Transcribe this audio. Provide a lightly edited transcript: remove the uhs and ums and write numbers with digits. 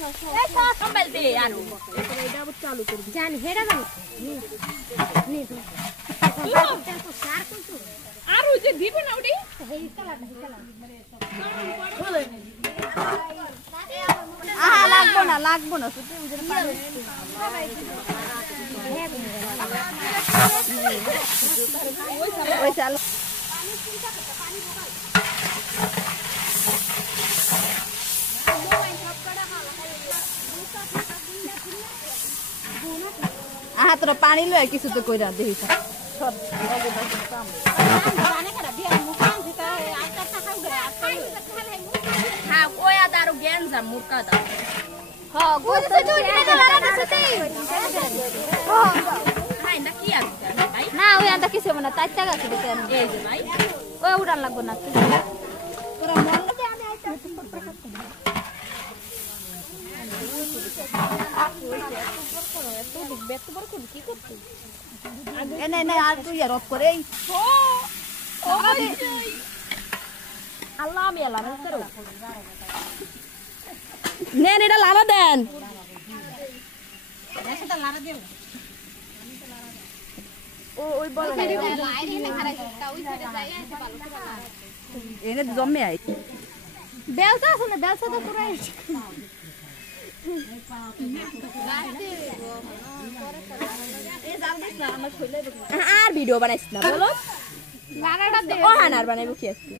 mobile দে আর এটা আবার চালু করব জানি হেডা জানি নে তো আর ওই যে দিব না ওডি এই কালারটা এই কালার আহা লাগবো না শুধু উজের পানি ওই চাল আহা তোরা পানি লয় কিছু তো কইরা দেখিস সব হ্যাঁ ওই আদার গেঞ্জা মুরকা দা হ্যাঁ গোসল ভাই না কি আছে ভাই না ওই আন্দা কিছু হবে না 4 টাকা আছে দেন এই যে ভাই ওই উড়ান লাগবো না তোরা মন লাগে আমি আইতা এনে আর তুই আর অফ করে আল্লাহ আমি আল্লাহ করো নেন এটা লাড়া দেন ওই বল এনে জমে আই বেলসা আছে না বেলসা তো পুরাই আর ভিডিও বানাইছ না বলো লাড়াটা দে ও হানার বানাইবো কি আজকে